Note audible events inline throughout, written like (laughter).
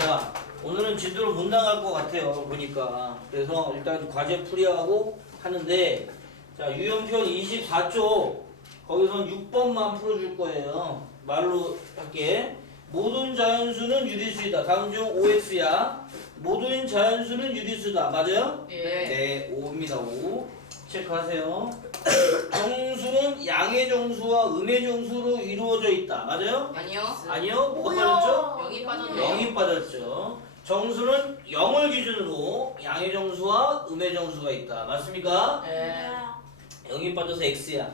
자, 오늘은 진도를 못 나갈 것 같아요. 보니까. 그래서 일단 과제 풀이하고 하는데, 자, 유형편 24쪽, 거기선 6번만 풀어줄 거예요. 말로 할게. 모든 자연수는 유리수이다. 다음 중 OX야. 모든 자연수는 유리수다. 맞아요? 예. 네, 5입니다. 5. 체크하세요. 정수는 양의 정수와 음의 정수로 이루어져 있다. 맞아요? 아니요. 아니요. 뭐가 빠졌죠? 영이 빠졌네요. 0이 빠졌죠. 정수는 0을 기준으로 양의 정수와 음의 정수가 있다. 맞습니까? 예. 0이 빠져서 X야.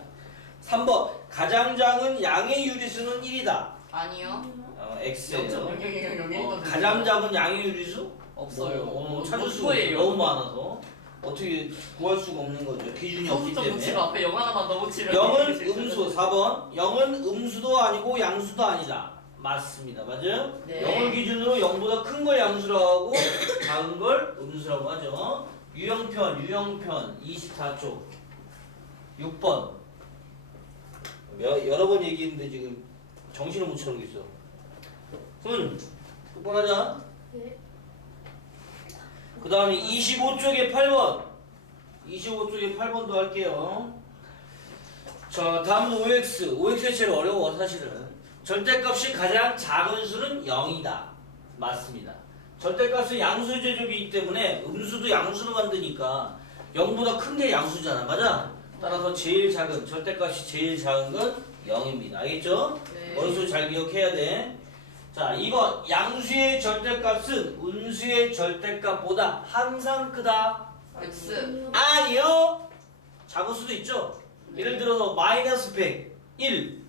3번. 가장 작은 양의 유리수는 1이다. 아니요. 어, X예요. 0.00001 어, 가장 작은 양의 유리수? 없어요. 뭐, 어, 뭐, 찾을 수가 뭐예요? 없어요. 너무 많아서. 어떻게 구할 수가 없는 거죠. 기준이 없기 성점 붙이고 때문에. 앞에 0 하나만 더 붙이면 0은 되게 음수 4번. 0은 음수도 아니고 양수도 아니다. 맞습니다. 맞아요? 네. 0을 기준으로 0보다 큰 걸 양수라고 하고 (coughs) 작은 걸 음수라고 하죠. 유형편 유형편. 24쪽. 6번. 여, 여러 번 얘기했는데 지금 정신을 못 차리고 있어. 훈 똑바로 하자. 그 다음에 25쪽에 8번 25쪽에 8번도 할게요 자, 다음은 OX. OX가 제일 어려워, 사실은. 절대값이 가장 작은 수는 0이다. 맞습니다. 절대값은 양수 제곱이기 때문에 음수도 양수로 만드니까 0보다 큰 게 양수잖아. 맞아? 따라서 제일 작은, 절대값이 제일 작은 건 0입니다. 알겠죠? 네. 머릿속에 잘 기억해야 돼. 자, 이거 양수의 절대값은 음수의 절대값보다 항상 크다. X. 아니요. 작을 수도 있죠. 예를 들어서 마이너스 100, 1.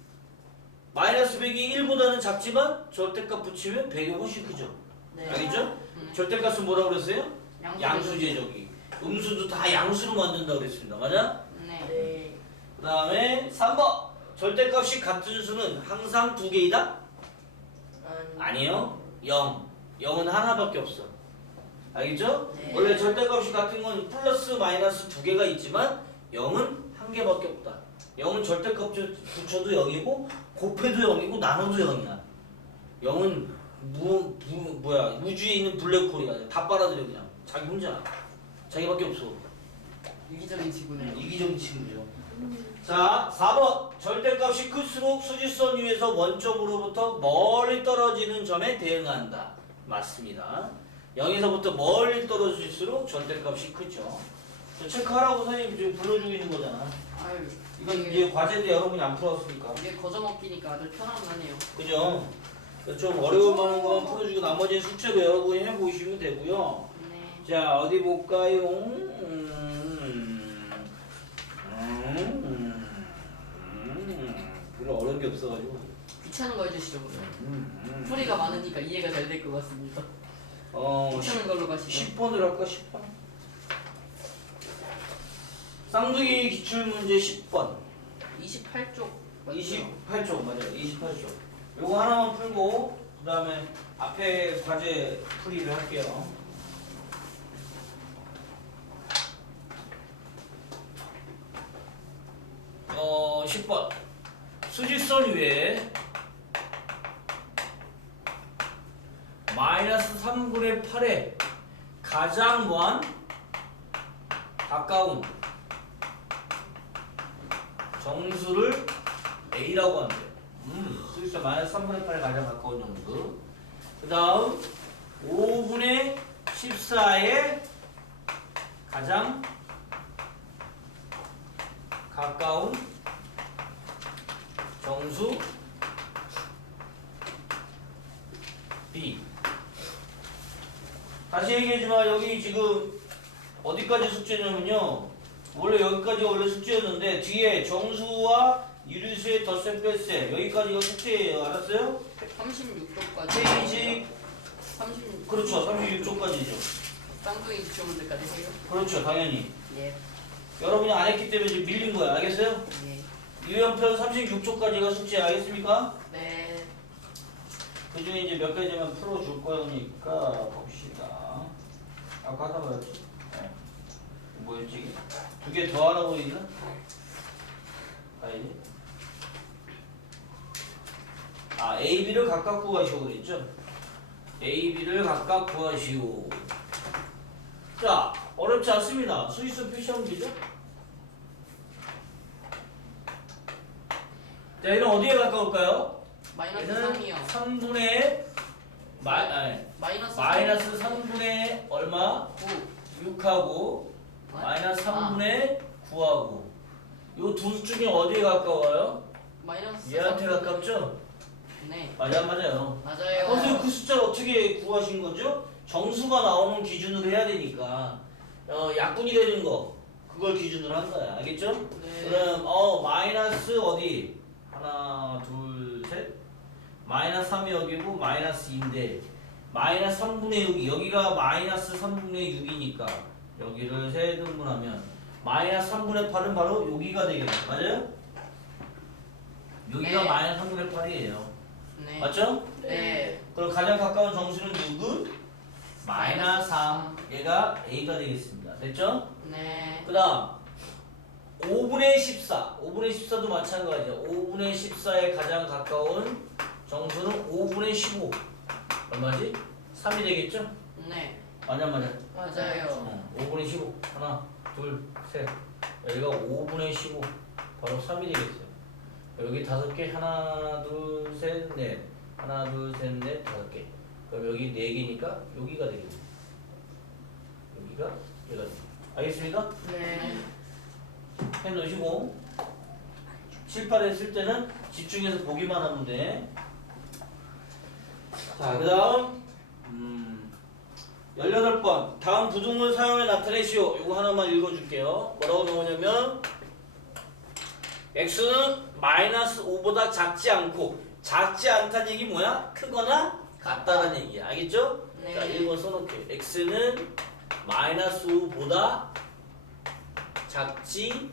마이너스 100이 1보다는 작지만 절대값 붙이면 100이 훨씬 크죠. 네. 알겠죠? 음. 절대값은 뭐라고 그랬어요? 양수 양수 제조기. 음수도 다 양수로 만든다고 그랬습니다. 맞아? 네. 그 다음에 3번. 절대값이 같은 수는 항상 두 개이다? 아니요. 0. 0은 하나밖에 없어. 알겠죠? 네. 원래 절대값이 같은 건 플러스 마이너스 두 개가 있지만 0은 한 개밖에 없다. 0은 절대값 붙여도 0이고 곱해도 0이고 나눠도 0이야. 0은 무, 무 뭐야 우주에 있는 블랙홀이야. 다 빨아들여 그냥. 자기 혼자. 자기밖에 없어. 유기적인 지구네. 이기적인 친구죠. 자, 4번. 절대값이 클수록 수직선 위에서 원점으로부터 멀리 떨어지는 점에 대응한다. 맞습니다. 0에서부터 멀리 떨어질수록 절대값이 크죠. 저 체크하라고 선생님이 지금 불러주고 있는 거잖아. 아유. 이건 이게, 과제도 여러분이 안 풀었으니까. 이게 거저먹기니까 아주 편안하네요. 그죠? 좀 어려울 만한 것만 풀어주고 나머지 숙제도 여러분이 해보시면 되고요. 네. 자 어디 볼까요? 음, 음, 음, 별로 어려운 게 없어가지고. 귀찮은 거 해주시죠. 그럼. 음, 음. 풀이가 많으니까 이해가 잘 될 것 같습니다. 어, 귀찮은 걸로 가시죠. 10번을 할까 10번? 쌍둥이 기출문제 10번. 28쪽. 28쪽 맞아요. 28쪽. 요거 하나만 풀고 그 다음에 앞에 과제 풀이를 할게요. 어 10번 수직선 위에 마이너스 3분의 8에 가장 먼 가까운 정수를 A라고 돼요. 음, 수직선 마이너스 3분의 8에 가장 가까운 정수. 그 다음 5분의 14에 가장 가까운 정수 B. 다시 얘기하지만 여기 지금 어디까지 숙제냐면요. 원래 여기까지 원래 숙제였는데 뒤에 정수와 유리수의 덧셈 뺄셈 여기까지가 숙제예요. 알았어요? 36쪽까지. 페이지 36. 그렇죠. 36쪽까지죠. 쌍둥이 기초문제까지 해요? 그렇죠. 당연히. 예. 여러분이 안 했기 때문에 지금 밀린 거야. 알겠어요? 예. 유형편 36쪽까지가 숙제 알겠습니까? 네. 그 중에 이제 몇 가지만 풀어줄 거니까 봅시다. 아까 하다 말했지? 네. 뭐였지? 두 개 더 하나 보이나? 가야지. 아, A, B를 각각 구하시고 그랬죠? A, B를 각각 구하시오. 자, 어렵지 않습니다. 표시하면 되죠? 자, 얘는 어디에 가까울까요? 마이너스 얘는 3이요. 3분의 마이, 아니, 마이너스 마이너스 3분의 얼마? 9. 6하고 마이너스 3분의 9하고 요둘 중에 어디에 가까워요? 마이너스 얘한테 3분의 가깝죠? 네. 맞아 맞아요. 맞아요. 선생님 그 숫자를 어떻게 구하신 거죠? 정수가 나오는 기준으로 해야 되니까 어, 약분이 되는 거 그걸 기준으로 한 거야 알겠죠? 네. 그럼 어 마이너스 어디 하나 둘셋 마이너스 3이 여기고 마이너스 2인데 마이너스 3분의 6이 여기가 마이너스 3분의 6이니까 여기를 세 등분하면 마이너스 3분의 8은 바로 여기가 되겠네 맞아요? 여기가 네. 마이너스 3분의 8이에요 네. 맞죠? 네. 그럼 가장 가까운 정수는 누구? 마이너스 3 얘가 A가 되겠습니다 됐죠? 네. 그 다음 5분의 14 5분의 14도 마찬가지야 5분의 14에 가장 가까운 정수는 5분의 15 얼마지? 3이 되겠죠? 네. 맞아 맞아 맞아요. 어, 5분의 15 하나 둘셋 여기가 5분의 15 바로 3이 되겠어요 여기 다섯 개 하나 둘셋넷 하나 둘셋넷 다섯 개 그럼 여기 네 개니까 여기가 되겠네 여기가 얘가 돼 알겠습니까? 네. 해 놓으시고 7, 8 했을 때는 집중해서 보기만 하면 돼. 자, 그 다음 음, 18번 다음 부등을 사용해 나타내시오. 이거 하나만 읽어줄게요. 뭐라고 나오냐면 x는 마이너스 5보다 작지 않고 작지 않다는 얘기 뭐야? 크거나 같다는 얘기야. 알겠죠? 네. 자, 1번 써놓을게요. x는 마이너스 5보다 작지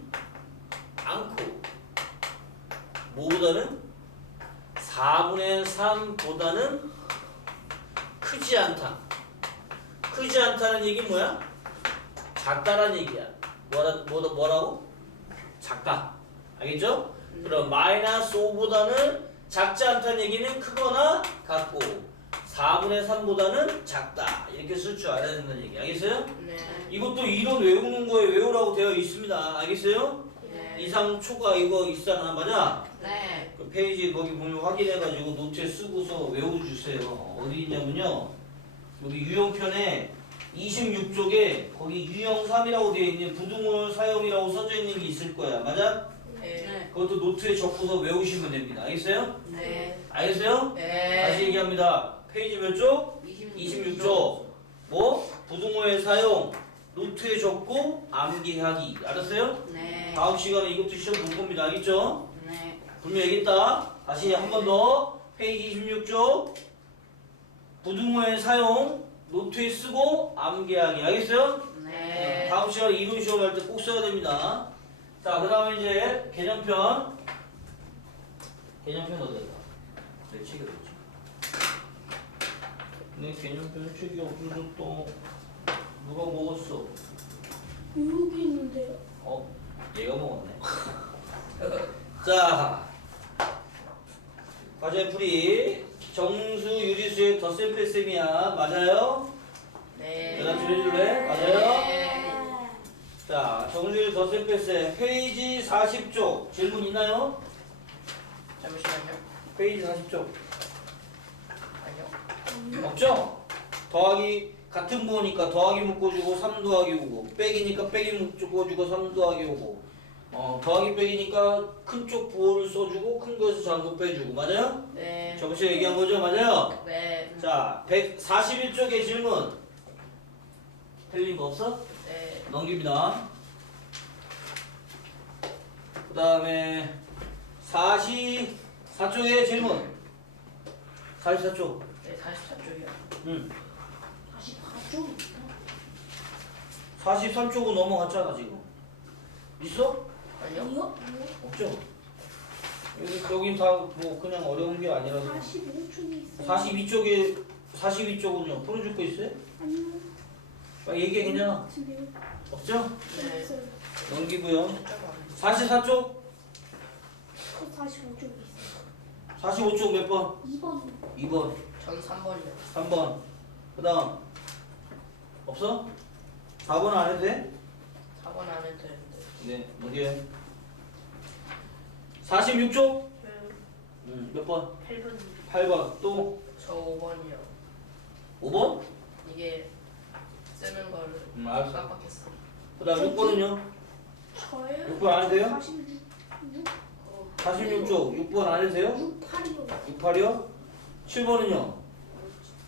않고 뭐보다는 4분의 3보다는 크지 않다. 크지 않다는 얘기 뭐야? 작다라는 얘기야. 뭐라 뭐라 뭐라고? 작다. 알겠죠? 그럼 마이너스 5보다는 작지 않다는 얘기는 크거나 같고 4분의 3보다는 작다. 이렇게 쓸 줄 알아야 된다는 얘기. 알겠어요? 네. 이것도 이론 외우는 거에 외우라고 되어 있습니다. 알겠어요? 네. 이상 초과 이거 있잖아. 맞아? 네. 그 페이지 거기 보면 확인해가지고 노트에 쓰고서 외워주세요. 어디 있냐면요. 여기 유형편에 26쪽에 거기 유형 3이라고 되어 있는 부등호 사용이라고 써져 있는 게 있을 거야. 맞아? 네. 그것도 노트에 적고서 외우시면 됩니다. 알겠어요? 네. 알겠어요? 네. 다시 얘기합니다. 페이지 몇 쪽? 26쪽. 뭐? 부등호의 사용, 노트에 적고 암기하기. 알았어요? 네. 다음 시간에 이것도 시험 볼 겁니다. 알겠죠? 네. 분명히 얘기했다. 다시 한 번 더. 페이지 26쪽. 부등호의 사용, 노트에 쓰고 암기하기. 알겠어요? 네. 다음 시간에 이론 시험 할 때 꼭 써야 됩니다. 자, 그 다음에 이제 개념편. 개념편 어디다? 내 책이 어딨지? 내 개념편 책이 없어서 또 누가 먹었어? 여기 있는데요. 어? 얘가 먹었네. (laughs) 자, 과제 풀이 정수 유리수의 덧셈 뺄셈이야. 맞아요? 네. 내가 좀 해줄래? 맞아요? 네. 자, 정수율 덧셈 뺄셈 페이지 40쪽 질문 있나요? 잠시만요. 페이지 40쪽 아니요. 없죠? 더하기 같은 부호니까 더하기 묶어주고 3 더하기 오고 빼기니까 빼기 묶어주고 3 더하기 오고 어, 더하기 빼기니까 큰 쪽 부호를 써주고 큰 거에서 작은 거 빼주고 맞아요? 네. 시간에 얘기한 거죠? 맞아요? 네. 자 141쪽의 질문 틀린 거 없어? 네. 넘깁니다 그 다음에 44쪽의 질문 44쪽 네. 44쪽이요. 응. 다시 봐줘. 43쪽은 넘어갔잖아 지금 있어? 아니요. 아니요? 없죠? 여기 여긴 다뭐 그냥 어려운 게 아니라서 45촌이 있어요. 42쪽에 42쪽은요 풀어줄 거 있어요? 아니요. 빨리 얘기해 괜찮아 같은데요. 없죠? 네. 없어요. 넘기고요 숫자가 안 44쪽 저 45쪽이 있어요. 45쪽 몇 번? 2번. 2번 전 3번이요. 3번. 그 다음. 없어? 4번 안 해도 돼? 4번 안 해도 되는데. 네, 어디에? 46쪽? 음, 몇 번? 8번. 8번. 또 저 5번이요. 5번? 이게 쓰는 거를 음, 알았어. 깜빡했어. 그 다음 6번은요? 저요? 6번 안 해도 돼요? 46, 6, 46쪽. 6번 안 해도 돼요? 6, 8이요. 68이요? 7번은요?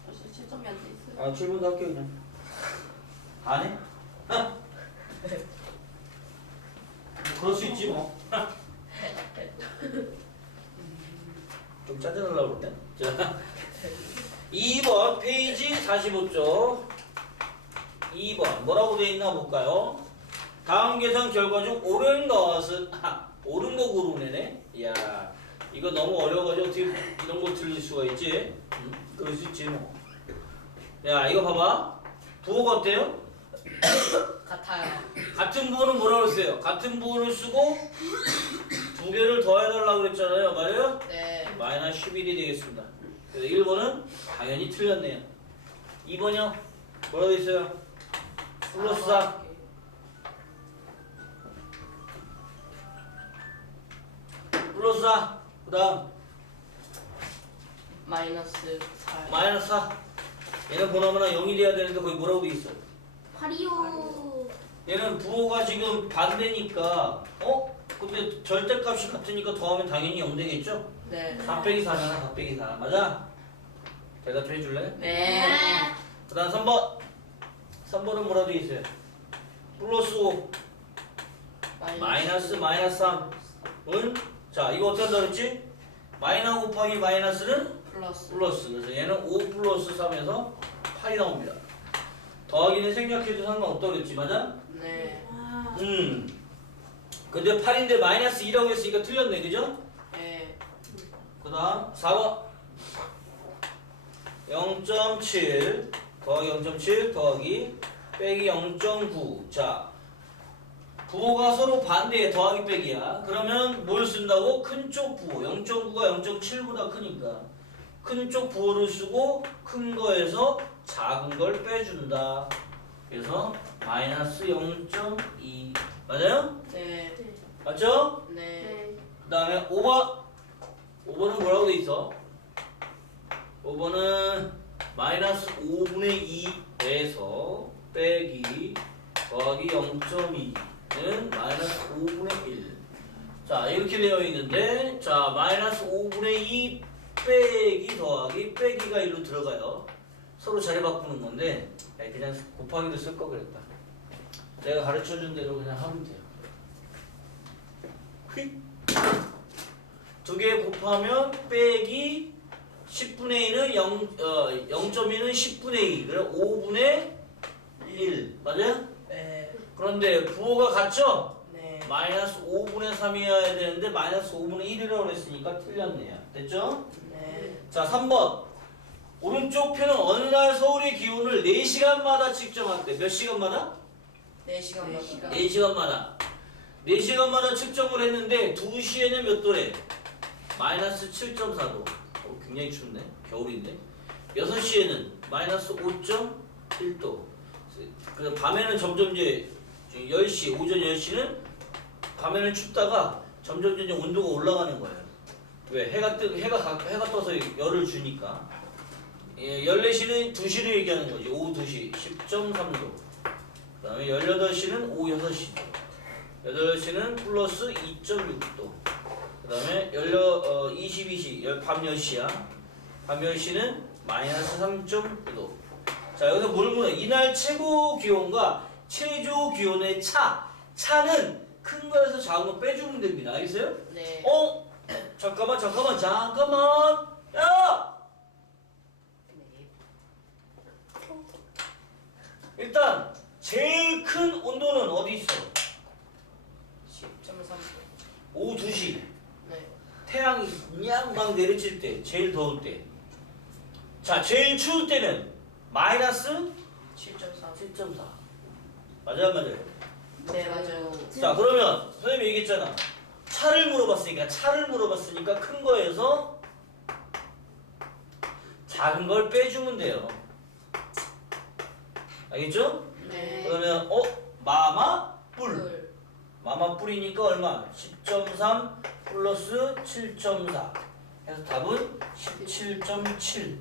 벌써 7점이 안 돼 있어요. 아, 7번도 할게요, 그냥. 안 해? 그럴 수 있지, 뭐. 좀 짜증나려고 그러네. 자, 2번, 페이지 45쪽. 2번, 뭐라고 돼 있나 볼까요? 다음 계산 결과 중 옳은 것은, 아, 옳은 거 고르네. 이야, 이거 너무 어려워가지고 어떻게 이런 거 들릴 수가 있지? 음, 그럴 수 있지, 뭐. 야, 이거 봐봐. 부호가 어때요? 같아요. 같은 부호는 뭐라고 했어요? 같은 부호를 쓰고 두 개를 더해달라고 그랬잖아요. 맞아요? 네. 마이너스 11이 되겠습니다. 그래서 1번은 당연히 틀렸네요. 2번이요? 뭐라고 있어요? 플러스 4. 플러스 4. 그 다음 마이너스 4. 마이너스 4. 얘는 보나마나 0이 돼야 되는데 거기 뭐라고 돼 있어? 8이요. 얘는 부호가 지금 반대니까 어? 근데 절대값이 같으니까 더하면 당연히 0 되겠죠? 네. 4 빼기 4잖아 4 빼기 4 맞아? 대답해 줄래? 네. 그 다음 3번 3번은 뭐라도 있어요 플러스 5 마이너스 마이너스 3은 자 이거 어떻게 한다 그랬지? 마이너 곱하기 마이너스는 플러스. 플러스 그래서 얘는 5 플러스 3에서 8이 나옵니다 더하기는 생략해도 상관없다고 그랬지 맞아? 네. 아, 음 근데 8인데 마이너스 2라고 했으니까 틀렸네 그죠? 네. 그 다음 4번 0.7 더하기 0.7 더하기 빼기 0.9 자 부호가 서로 반대에 더하기 빼기야 그러면 뭘 쓴다고? 큰 쪽 부호 0.9가 0.7보다 크니까 큰 쪽 부호를 쓰고 큰 거에서 작은 걸 빼준다 그래서 마이너스 0.2 맞아요? 네. 네. 맞죠? 네. 네. 그 다음에 5번 5번은 뭐라고 돼 있어? 5번은 마이너스 5분의 2에서 빼기 더하기 0.2는 마이너스 5분의 1. 자 이렇게 되어 있는데 자 마이너스 5분의 2 빼기 더하기 빼기가 일로 들어가요. 서로 자리 바꾸는 건데 아니, 그냥 곱하기로 쓸 거 그랬다. 내가 가르쳐 준 대로 그냥 하면 돼요. 휙. 두 개 곱하면 빼기 10분의 1은 0, 어, 0.2는 10분의 2 그럼 5분의 1 맞아요? 네. 그런데 부호가 같죠? 네. 마이너스 5분의 3이어야 되는데 마이너스 5분의 1이라고 했으니까 틀렸네요 됐죠? 네. 자 3번 오른쪽 편은 어느 날 서울의 기온을 4시간마다 측정한대 몇 시간마다? 4시간 네 시간. 4시간마다 4시간마다 측정을 했는데 2시에는 몇 도래? 마이너스 7.4도 어, 굉장히 춥네 겨울인데 6시에는 마이너스 5.1도 그 밤에는 점점 이제 10시 오전 10시는 밤에는 춥다가 점점 점점 온도가 올라가는 거예요 왜? 해가 뜨 해가 가- 해가 떠서 열을 주니까 예, 14시는 2시를 얘기하는 거지. 오후 2시. 10.3도. 그 다음에 18시는 오후 6시 8시는 플러스 2.6도. 그 다음에 어, 22시 열- 밤 10시야. 밤 10시는 마이너스 3.9도. 자 여기서 뭘 물어 이날 최고 기온과 최저 기온의 차. 차는 큰 거에서 작은 거 빼주면 됩니다. 알겠어요? 네. 어? (clears throat) 잠깐만 잠깐만 잠깐만. 야! 네. 일단 제일 큰 온도는 어디 있어? 10.3도. 오후 2시 네. 태양이 그냥 막 내리칠 때 제일 더울 때 자 제일 추울 때는 마이너스 7.3. 7.4 맞아요 맞아요 네, 맞아요. 자 그러면 선생님이 얘기했잖아 차를 물어봤으니까 차를 물어봤으니까 큰 거에서 작은 걸 빼주면 돼요. 알겠죠? 네. 그러면 어 마마 뿔 뿔. 마마 뿔이니까 얼마? 10.3 플러스 7.4 해서 답은 17.7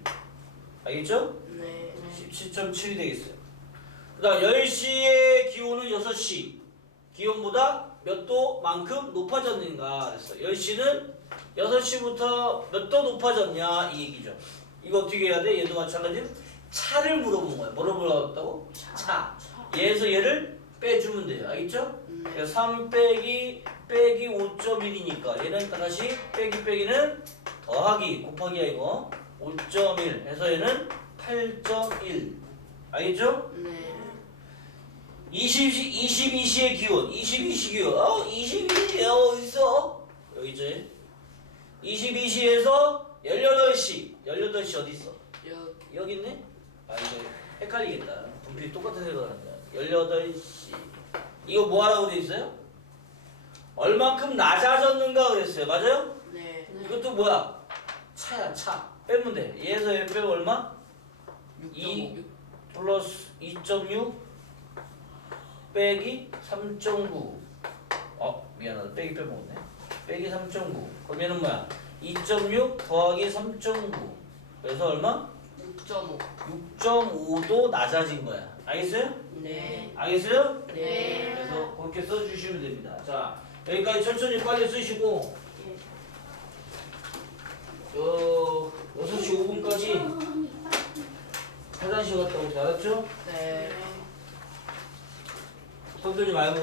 알겠죠? 네. 17.7이 되겠어요. 그 다음 10시의 기온은 6시 기온보다 몇 도만큼 높아졌는가 그랬어 10시는 6시부터 몇 도 높아졌냐 이 얘기죠. 이거 어떻게 해야 돼? 얘도 마찬가지로 차를 물어본 거야. 뭐로 물어봤다고? 차. 얘에서 얘를 빼주면 돼요. 알겠죠? 네. 그래서 3 빼기 빼기 5.1이니까 얘는 다시 빼기 빼기는 더하기 곱하기야 이거 5.1 해서 얘는 8.1 알겠죠? 네. 20, 22시의 기온 22시 기온 어? 22시 어딨어? 여기 있지 22시에서 18시 18시 어디 있어? 여기. 여기 있네? 아 이거 헷갈리겠다 분필 똑같은 색으로 한다 18시 이거 뭐 하라고 돼 있어요? 얼만큼 낮아졌는가 그랬어요 맞아요? 네. 이것도 뭐야? 차야 차 빼면 돼 얘에서 얘 빼고 얼마? 6.5. 플러스 2.6 빼기 3.9 어 미안하다 빼기 빼먹었네 빼기 3.9 그럼 얘는 뭐야 2.6 더하기 3.9 그래서 얼마? 6.5. 6.5도 낮아진 거야 알겠어요? 네. 알겠어요? 네. 그래서 그렇게 써주시면 됩니다 자 여기까지 천천히 빨리 쓰시고 어 6시 5분까지 화장실 갔다 오세요 알았죠? 네. 손 들지 말고